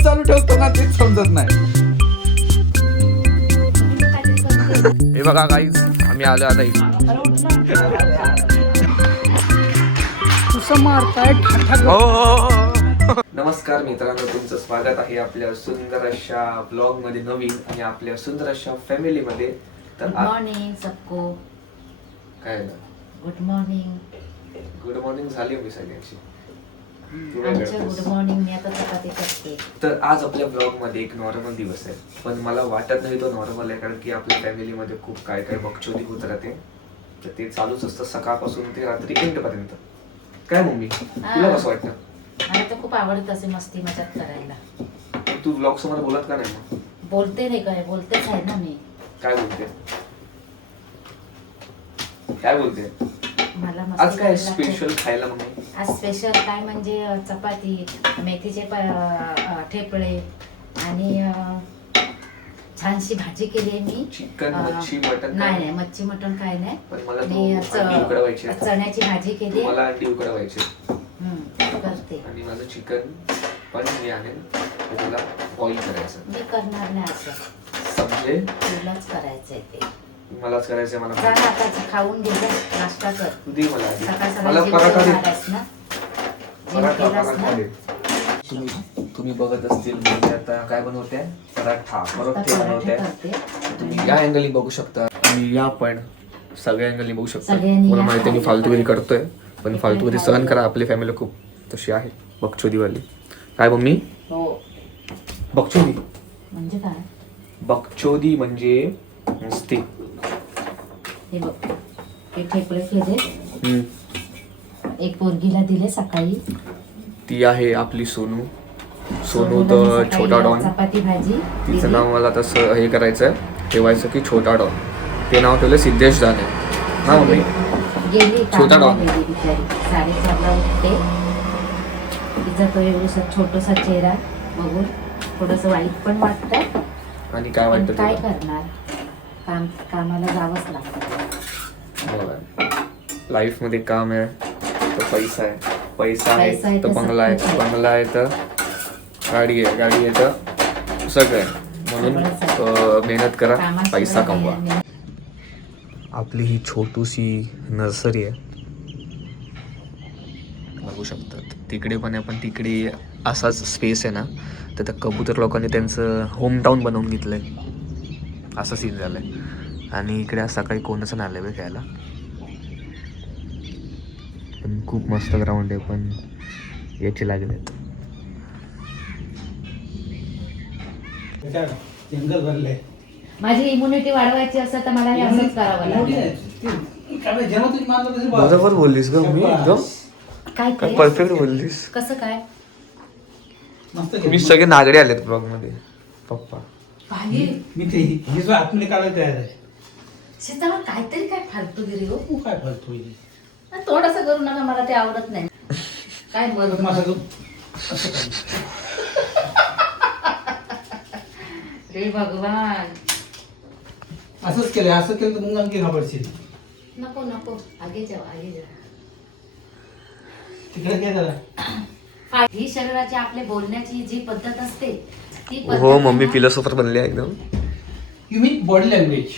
Blog चालू ठेवतो ना तेच समजत नाही. हे बघा गाईज, आम्ही आलो आता इथे. नमस्कार मित्रांनो, तुमचं स्वागत आहे आपल्या सुंदर अशा ब्लॉग मध्ये, नवीन आणि आपल्या सुंदर अशा फॅमिली मध्ये. गुड मॉर्निंग सबको. काय गुड मॉर्निंग. गुड मॉर्निंग झाली मी सगळ्यांची. Good morning. मी आता चपाती करते. तर आज आपल्या ब्लॉग मध्ये एक नॉर्मल दिवस आहे, पण मला वाटत नाही तो नॉर्मल आहे, कारण की आपल्या फॅमिली मध्ये खूप काय काय बकचोदी होत राहते. तर ते चालूच असतं सकाळपासून ते रात्री एंड पर्यंत. काय मम्मी, तुला कसं वाटतं? मला तर खूप आवडत असे मस्ती मजाक करायला. तू ब्लॉग समोर बोलत का नाही मग? बोलते नाही काय, बोलतेच आहे ना मी. काय बोलते? काय बोलते? मला आज काय स्पेशल खायला मम्मी? आज स्पेशल काय म्हणजे चपाती, मेथीचे ठेपळे आणि छानशी भाजी केली आहे मी. चिकन, मच्छी, मटन? नाही, मच्छी मटन काय नाही. पण मला अंडी उकडवायची. चण्याची भाजी केली. मला अंडी उकडवायची करते. आणि माझं चिकन पण मी आणेन, तुला बॉईल करायचं. मी करणार नाही असं. समजे? तुलाच करायचंय ते. मलाच करायचंय. मला जा आता खाऊन घे, नाश्ता कर. तू दे मला. सकाळ मला पराठा दे. पराठा दे. तुम्ही बघत असतील म्हणजे आता काय बनवते? पराठा. परोठे बनवते. तुम्ही या अँगलनी बघू शकता आणि या पण सगळ्या अँगलनी बघू शकता. मला माहिती आहे मी फालतूगिरी करतोय, पण फालतूगिरी सहन करा. आपली फॅमिली खूप तशी आहे बकचोदीवाली. काय मम्मी? बकचोदी म्हणजे काय? बकचोदी म्हणजे मस्ती. हे बघ, हे ठेपळे केले. एक पोरगीला दिले सकाळी. ती आहे आपली सोनू. सोनू तर छोटा डॉन. चपाती भाजी. तिचं नाव मला तसं हे करायचं ठेवायचं की छोटा डॉन. ते नाव ठेवलं सिद्धेश दाने. हा मम्मी? गेली छोटा डॉन. 4:30ला उठते. तिचा तो एवढा छोटासा चेहरा बघून थोडस वाईट पण वाटतं. आणि काय वाटतं? काय करणार, कामाला जावंच लागतं. लाईफ मध्ये काम आहे तर पैसा आहे, पैसा आहे तर बंगला आहे, बंगला आहे तर गाडी आहे, गाडी आहे तर सगळं आहे. म्हणून मेहनत करा, पैसा कमवा. आपली ही छोटूशी नर्सरी आहे, बघू शकतात. तिकडे पण आहे, पण तिकडे असाच स्पेस आहे ना, तर त्या कबूतर लोकांनी त्यांचं होमटाऊन बनवून घेतलंय. असं सीन झालंय. आणि इकडे आज सकाळी कोणच नाही आलंय खेळायला. पण खूप मस्त ग्राउंड आहे, पण याचे लागलेत. जंगल भरले. माझी इम्युनिटी वाढवायची असेल तर मला हे असंच करावं लागेल. बरोबर बोललीस ग मी, एकदम काय परफेक्ट बोललीस. कसं काय? तुम्ही सगळे नागडे आलेत ब्लॉग मध्ये. पप्पा मी ते ही जो आतमध्ये काढायला तयार आहे. शेतावर काहीतरी काय फालतूगिरी हो. तू काय फालतू थोडंसं करू नका, मला ते आवडत नाही. काय मग रे भगवान, असंच केलं, असं केलं तर मग आणखी घाबरशील. नको नको, आगे जाऊ, आगे जाऊ. तिकडे काय झालं? ही शरीराची आपल्या बोलण्याची जी पद्धत असते ती हो मम्मी फिलॉसॉफर बनली आहे एकदम. You mean body language.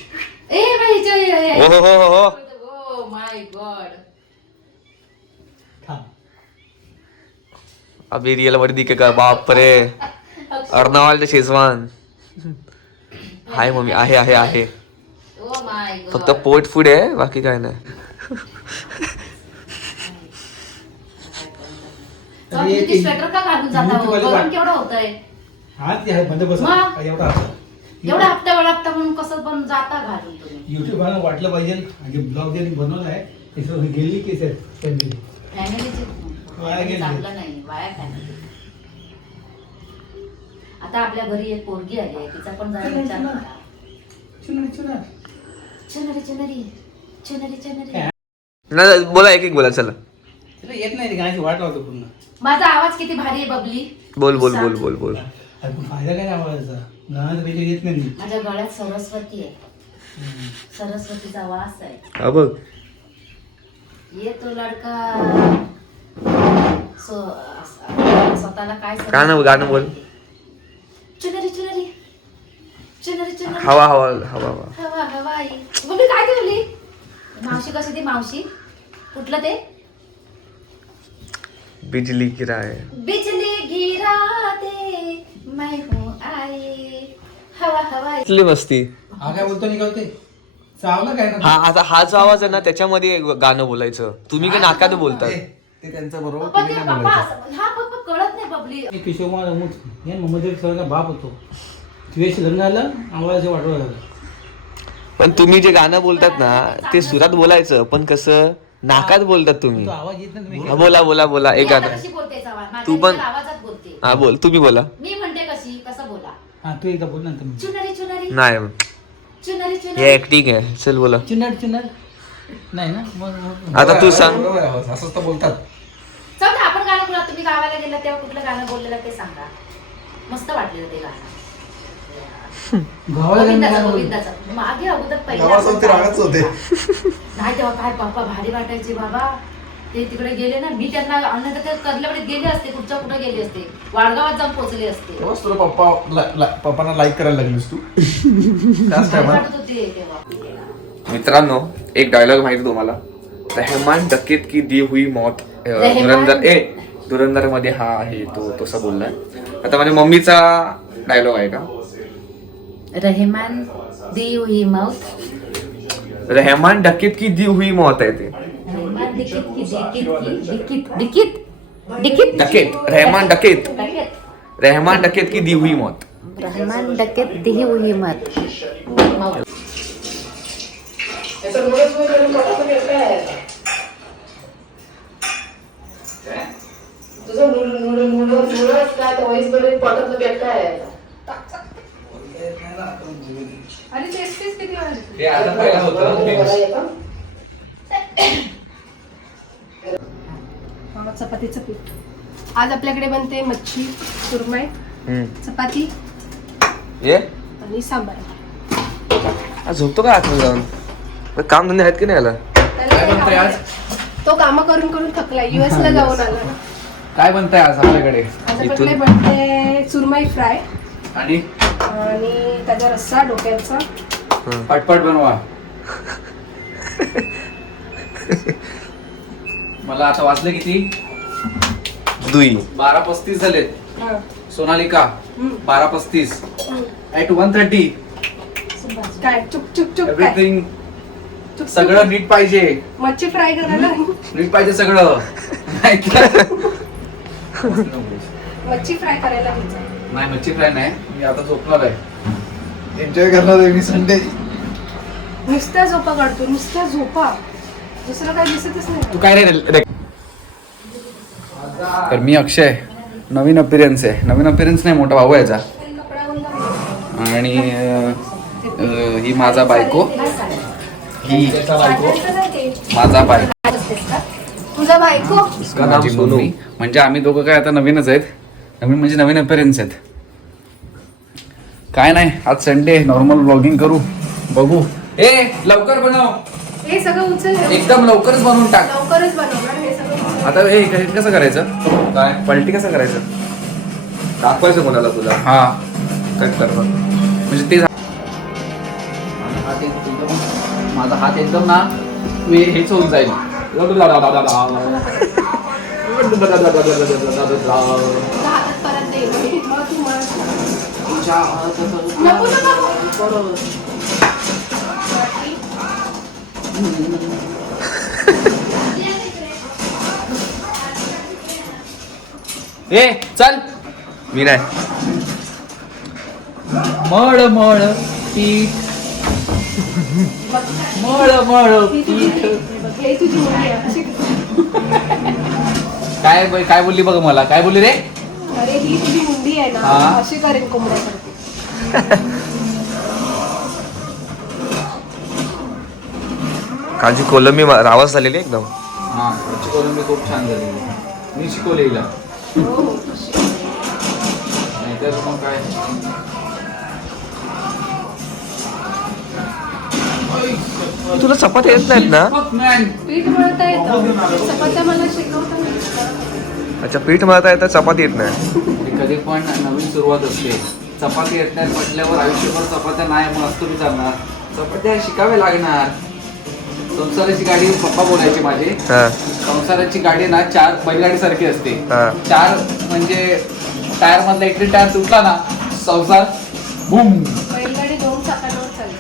ए भाई, ओ माय गॉड. अभी रियल मध्ये दिखे बाप रे. अर्नावाल शेजवान. हाय मम्मी, आहे आहे आहे. Oh my God. फक्त पोट फूड आहे, बाकी काय नाही. स्वेटर का घालून जाता हो? गरम केवढं होतंय? हा ते आहे बंद बस. एवढा हप्ता म्हणून कसं पण जाता घालून तुम्ही? युट्यूब वाटलं पाहिजे. आणि ब्लॉग ज्यांनी बनवला आहे ते गेली की फॅमिली वाया गेली. चांगलं नाही, वाया फॅमिली. आता आपल्या घरी एक पोरगी आली आहे, तिचा पण जरा विचार करा. चनरी. बोला, एक एक बोला. चला, येत नाही गाण्याची वाट लावतो पूर्ण. माझा आवाज किती भारी आहे बबली. बोल बोल बोल बोल बोल. फायदा काय आवाजाचा? गाण्यात पेक्षा येत नाही. माझ्या गळ्यात सरस्वती आहे. सरस्वतीचा वास आहे. हा बघ, ये तो लडका स्वतःला काय गाणं बोल. चुनरी चुनरी चुनरी चुनरी हवा हवा हवा हवा हवा हवाई. मम्मी काय ठेवली? मावशी कशी ती मावशी कुठलं ते बिजली गिरा है. बिजली गिरा दे मैं हूँ आई हवा हवाई. इथली मस्ती. हा काय बोलतो निघालते चावलं काय ना हा आता हा जो आवाज आहे ना त्याच्यामध्ये गाणं बोलायचं. तुम्ही काय नाकात बोलतात. ते त्यांचं बरोबर पप्पा तुम्ही ते नाही पप्पा बोलायचं. हा पप्पा कळत नाही पब्लिक. किशोर हे मोहम्मद सरांचा बाप होतो. तुझ्याशी लग्न झालं आम्हाला वाटवं झालं. पण तुम्ही जे गाणं बोलतात ना ते सुरात बोलायचं पण कसं नाकात बोलतात तुम्ही. तो आवाज येत नाही तुम्ही हा, बोला बोला बोला एक मी आता गाणं. कशी बोलते आवाज तू माझ्या पण- निराळ आवाजात बोलते. हा बोल तुम्ही बोला. मी म्हणते कशी कसं बोला. हा तू एकदा बोल नंतर चुनरी चुनरी नाही चुनरी हे चुनरी ऍक्टिंग आहे. चल बोला. चुनर चुनर नाही ना मग आता तू सांग. असंच तर बोलतात. चल ना, आपण गाणं बोला. तुम्ही गावाला गेला तेव्हा कुठलं गाणं बोललेलं ते सांगा. मस्त वाटलेलं ते गाणं. गावाला गेलं गोविंदाचं काय बोलू? गोविंदाचं मागे अगोदर गावाला जाऊन ते रागाच होते. नाही तेव्हा काय पप्पा भारी वाटायचे बाबा. ते तिकडे गेले ना मी त्यांना आणलं तर ते कर्ल्याकडे गेले असते कुठच्या कुठे गेले असते वाडगावात जाऊन पोहोचले असते. तेव्हाच तुला पप्पांना लाईक करायला लागलीस तू. त्याच भारी टायमात वाटत होते तेव्हा. मित्रांनो एक डायलॉग माहिती तुम्हाला. रहमान डकेत की दी हुई मौत. रहमान- धुरंधर मध्ये हा आहे तो तसा बोललाय. आता माझ्या मम्मीचा डायलॉग आहे का. रहमान दी हुई मौत. रहमान डकेत की दी हुई मौत आहे ते. रहमान डिकीत की डिकीत डिकीत डिकीत डकेत रहमान डकेत डकेत. रहमान डकेत की दी हुई मौत. रहमान डकेत दी हुई मौत. हे आता पहिला होतं चपातीचं पीठ. आज आपल्याकडे बनते मच्छी सुरमई चपाती ये आणि सांबार. आज झोपतो का आतमध्ये जाऊन. काम धंदे आहेत की नाही याला. बनतंय आज? तो काम करून करून थकला US ला जाऊन आला ना. काय बनतंय आज आपल्याकडे? आज आपल्याकडे बनते सुरमई फ्राय आणि आणि त्याचा रस्सा डोक्याचा. पटपट बनवा. मला आता वाजले किती? दुई 12:35 झाले. हा. सोनालिका 12:35 at 1:30. काय चुक चुक चुक काय एव्हरीथिंग सगळं नीट पाहिजे. मच्छी फ्राय करायला नीट पाहिजे सगळं. मच्छी फ्राय करायला घ्यायचं. नाही मच्छी फ्राय नाही. मी आता झोपणार आहे. एन्जॉय करणार आहे मी संडे. नुसत्या झोपा काढतो नुसत्या झोपा. दुसरं काही दिसतच नाही. तू काय रे? तर मी अक्षय. नवीन अपिरियन्स आहे. नवीन अपिरियन्स नाही मोठा भाऊ आहे याचा. आणि ही माझा बायको. ही माझा बायको. तुझा बायको माझी मम्मी. म्हणजे आम्ही दोघं काय आता नवीनच आहेत. नवीन म्हणजे नवीन अपिरियन्स आहेत. काय नाही आज संडे नॉर्मल ब्लॉगिंग करू बघू. ए लवकर बनव. हे सगळं उचल एकदम लवकरच बनवून टाक. लवकरच बनवणार हे सगळं. आता हे कसं करायचं? काय पलटी कसं करायचं दाखवायचं कोणाला तुला. हा कट करणं म्हणजे ते माझा हात एकदम ना हेच होऊन जाईल. तुझ्या हातात परत देईल मग तू मला नको नको. ए चल. मी नाही. मळ मळ पीठ मळ मळ पीठ. हे तुझी मुलगी आहे. अशी काय बोलली बघ मला. काय बोलली रे? अरे ही तुझी मुंडी आहे ना हा. अशी करेन कोंबड्यासारखी. कालची कोलंबी रावस झालेली एकदम. हा त्याची कोलंबी खूप छान झाली. मी शिकवली हिला. हो. नाहीतर मग काय. तुला चपात्या येत नाहीत ना. पीठ मळता येतं. चपात्या मला शिकवता नाही. अच्छा पीठ मळता येतं चपाती येत नाही. कधी पण नवीन सुरुवात असते. चपाती येत नाही म्हटल्यावर आयुष्यभर चपात्या नाही मग असतो मी जाणार. चपात्या शिकाव्या लागणार. संसाराची गाडी पप्पा बोलायचे माझे. संसाराची गाडी ना 4 बैलगाडी सारखी असते. 4 म्हणजे टायर मधला एक टायर तुटला ना संसार बूम. बैलगाडी 2 चाकांवर चालते.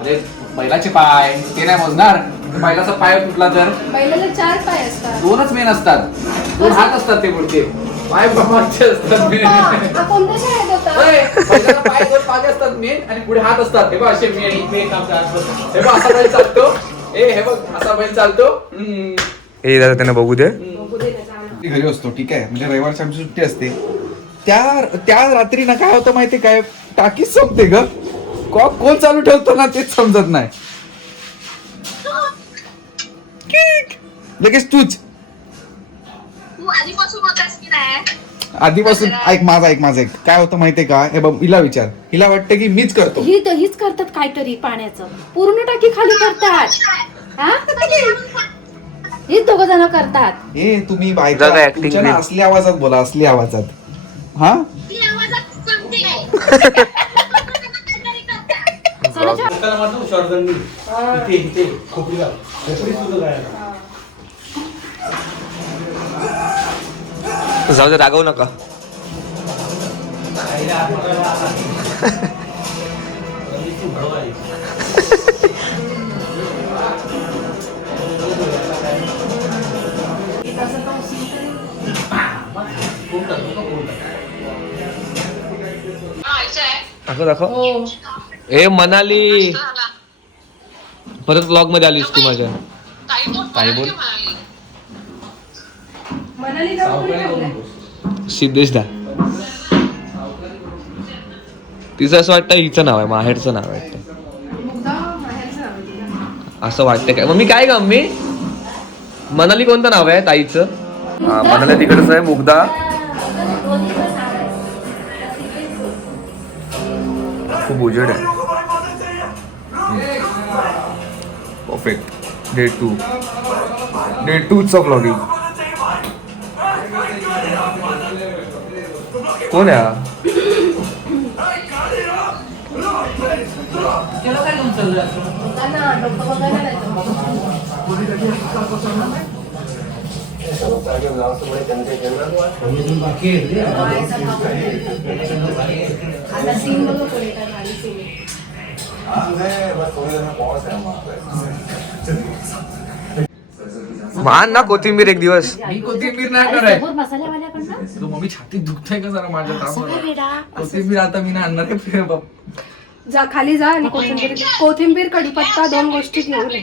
अरे बैलाचे पाय ते नाही मोजणार. बैलाचा पाय तुटला तर बैलाला 4 पाय असतात. 2च मेन असतात. 2 हात असतात ते पुढचे. पाय बाबाचे असतात मेन. हा कोणत्या शाळेत होता? बैलाला पाय 2 पाय असतात मेन आणि पुढे हात असतात. हे बघ असे मेन इथे काम करतात. हे बघ असा बैल चालतो. हे बघ असा बैल चालतो. हे दादा त्यांना बघू दे. बघू दे ना, चांगलं. घरी असतो ठीक आहे म्हणजे रविवारची आमची सुट्टी असते. त्या रात्री ना काय होतं माहिती काय टाकीच संपते ग. कोण चालू ठेवतो ना तेच समजत नाही. लगेच तूच आधीपासून ऐक माझा काय होतं माहितीये का. हे बघ हिला विचार. हिला वाटतं की मीच करतो. हीच करतात काहीतरी पाण्याचं पूर्ण टाकी खाली करतात. हा हीच 2 जण करतात. हे तुम्ही जरा बायका acting तुमच्या ना दे. असली आवाजात बोला. असली आवाजात. हा त्याला म्हणतो शॉर्टगन इथे खोपडीला सुद्धा जायला. जाऊ दे रागवू नका. दाखव. ए मनाली परत ब्लॉग मध्ये आलीस तू माझ्या. काय बोल. मनाली नाव कोणी ठेवलंय? सिद्धेश दा. तिचं असं वाटतं हिचं नाव आहे माहेरचं नाव आहे मुग्धा माहेरचं नाव आहे तिला. असं वाटतं काय. मम्मी काय ग मम्मी मनाली कोणतं नाव आहे ताईचं. मनाली तिकडचं आहे मुग्धा. खूप उजेड आहे. परफेक्ट. डे 2चा व्लॉगिंग. कोण आहे हा? त्यांना डोकं बघायला नाही बाकी आहे रे. आता सीन बघ पुढे काय भारी सीन आहे. मान ना कोथिंबीर एक दिवस. मी कोथिंबीर नाही कराय. मसाल्यावाल्याकडनं तू मम्मी छाती दुखतंय का जरा माझ्या असं काय तासाला. बेडा. कोथिंबीर आता मी नाही आणणार आहे. जा खाली जा आणि कोथिंबीर कढीपत्ता 2 गोष्टी घेऊन ये.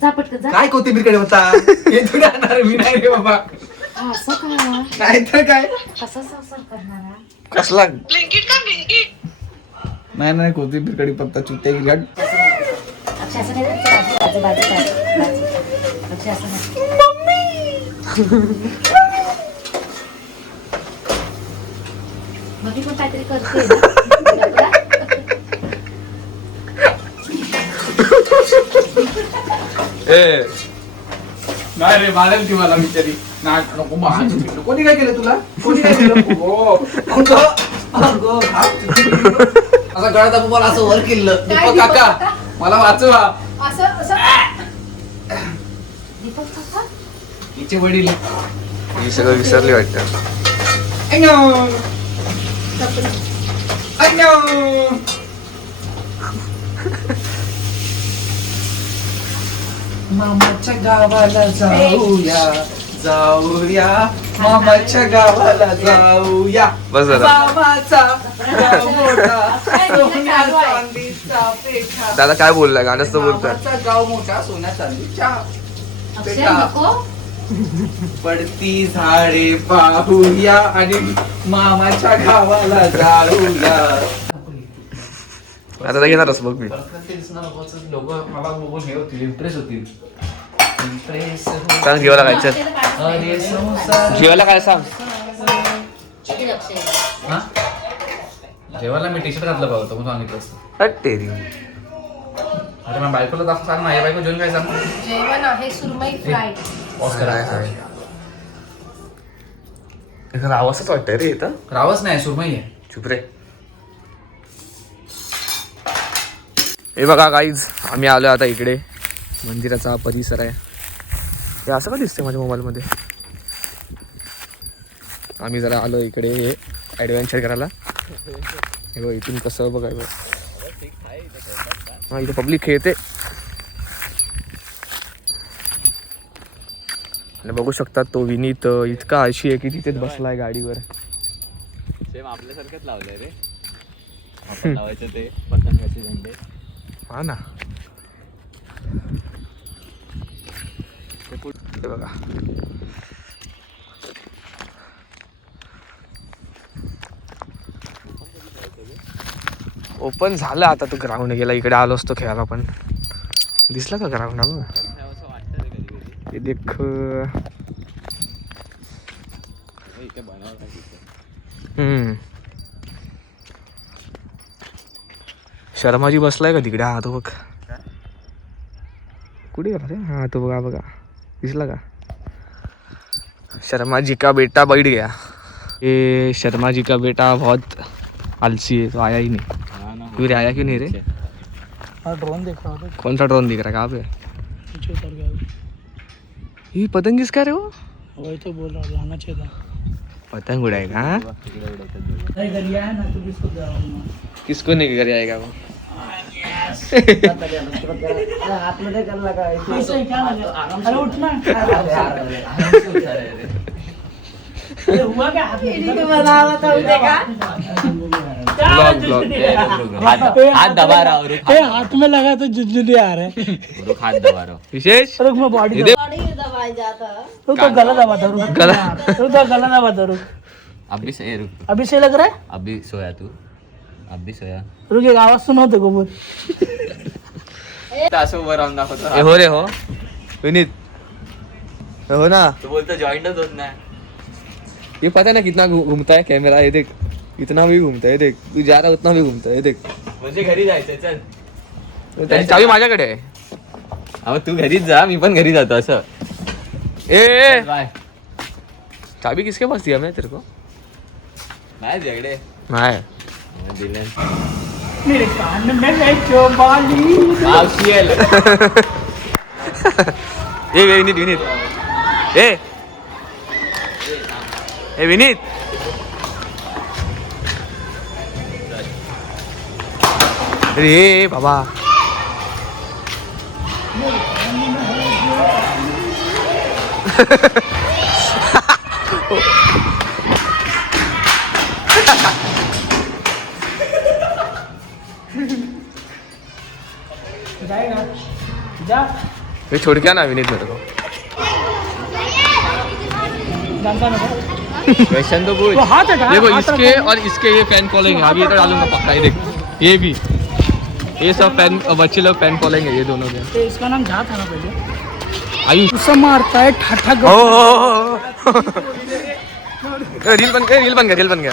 जा पटकन जा. काय कोथिंबीर कडे होता हे थोडी आणणार मी नाही रे बाबा. असं काय नाही तर काय. कसा संसार करणार. कसला नाही कोथिंबीर कडे पत्ता चुत्या घाट. अक्षय असं नाही बाजू अक्षय असं नाही. मम्मी पण काहीतरी करते. ए नाही रे मारेल ती मला बिचारी. नाही नको माझं पिल्लू. कोणी काय केलं तुला. कोणी काय केलं. हो असा गळा दाबून मला असं वर केलं. दीपक काका मला वाचवा. असं असं दीपक काका हिचे वडील. ही सगळं विसरली वाटतं. मामाच्या गावाला जाऊया मामाच्या गावाला जाऊया. बस झालं. मामाचा गाव मोठा, सोन्या चांदीचा पेठा. दादा काय बोलला गाणंच तर बोलतात. मामाचा गाव मोठा सोन्या चांदीच्या अक्षय पेठा. नको. पडती झाडे पाहूया आणि मामाच्या गावाला जाऊया. आता घेणारच बघ मी. लोक मला बघून हे होतील इम्प्रेस होतील. सांग जेवायला काय चल. अरे संसार. जेवायला काय सांग. किती अक्षय. हा? जेवायला मी टी शर्ट घातलं पाहतो म्हणून सांगितलं असतं. हट तेरी. अरे मग बायकोला दाखव सांग ना. या बायको जेवण काय सांग. जेवण आहे सुरमई फ्राय. पॉज करा. रावसच वाटतंय रे इथं. रावस नाही सुरमई आहे. चुप रे. हे बघा गाईज, आम्ही आलो आता इकडे. मंदिराचा परिसर आहे. हे असं का दिसते माझ्या मोबाईलमध्ये. आम्ही जरा आलो इकडे हे ॲडव्हेंचर करायला. हे बघ इथून कसं बघायचं. हा इथे पब्लिक खेळते आणि बघू शकतात तो विनीत इतका आळशी आहे की तिथेच बसलाय गाडीवर. सेम आपल्यासारखंच लावलंय रे. आपण लावायचं ते पतंगाचे झेंडे. हा ना, हे बघा. ओपन झालं आता. तो ग्राउंड गेला. इकडे आलो असतो खेळायला पण. दिसला का ग्राउंड? बघ असं वाटतं रे कधी कधी हे देख. इथे बनवलं शर्माजी बसलाय का तिकडे? हा तो बघ. कुठे गेला रे? हा तो बघा बघा, दिसला का? शर्मा जी का बेटा बैठ गया. ये शर्मा जी का बेटा बहुत आलसी है, तो आया ही नहीं. फिर आया क्यों नहीं रे? ड्रोन देख रहा था, कौन सा ड्रोन दिख रहा है? कहाँ पे? पीछे उतर गया. ये पतंग किसका रे? वो वही तो बोल रहा हूँ, लाना चाहिए था. पतंग उड़ाएगा? हाँ? तिकडे उडवतात दोघं. नहीं गरिया है ना, तो किसको दे रहा हूँ. किसको नहीं कर आएगा वो? ऐसे क्या लगा? अरे उठना. अरे हुआ क्या? हाथ हात दबा रहा और हाथ में लगा तो जुजली आ रहा है. हात दबा रहा. विशेष रुक मैं बॉडी इधर रुक तो गला दबा था. रुक गला रुक तो गला दबा था. रुक अभी से रुक. अभी सही लग रहा है. अभी सोया तू. अभी सोया. रुक एक आवाज सुनो तो बोल. असं उभं राहून दाखवतो. ये हो रे हो विनीत, ये हो ना. तू बोलतो जॉईंटच होत नाही. ये पता है ना कितना घूमता है कैमरा. ये देख, इतना भी घूमता है. देख तू जा रहा उतना भी घूमता है. देख म्हणजे घरी जायचं. चल त्याची चावी माझ्याकडे आहे. अहो तू घरीच जा, मी पण घरी जातो. असं ए बाय. चाबी किसके पास दिया मैं तेरे को? नाही झगडे नाही. दिले. मेरे कान में है जो बाली. मावशी आली. ए विनीत विनीत ए विनीत. अरे बाबा जाएगा जा. ये छोड़ क्या ना विनीत मेरे को. जानता ना क्वेश्चन तो पूछ. वो हाथ हटा. देखो हाथ इसके रखो. और इसके ये फैन फॉलोइंग है. अभी इधर डालूंगा पक्का. ये देख, ये भी, ये सब फैन बच्चे लोग फैन फॉलोइंग है ये दोनों के. तो इसका नाम जा था ना पहले. आयुष उससे मारता है ठाठा. रील बन गया.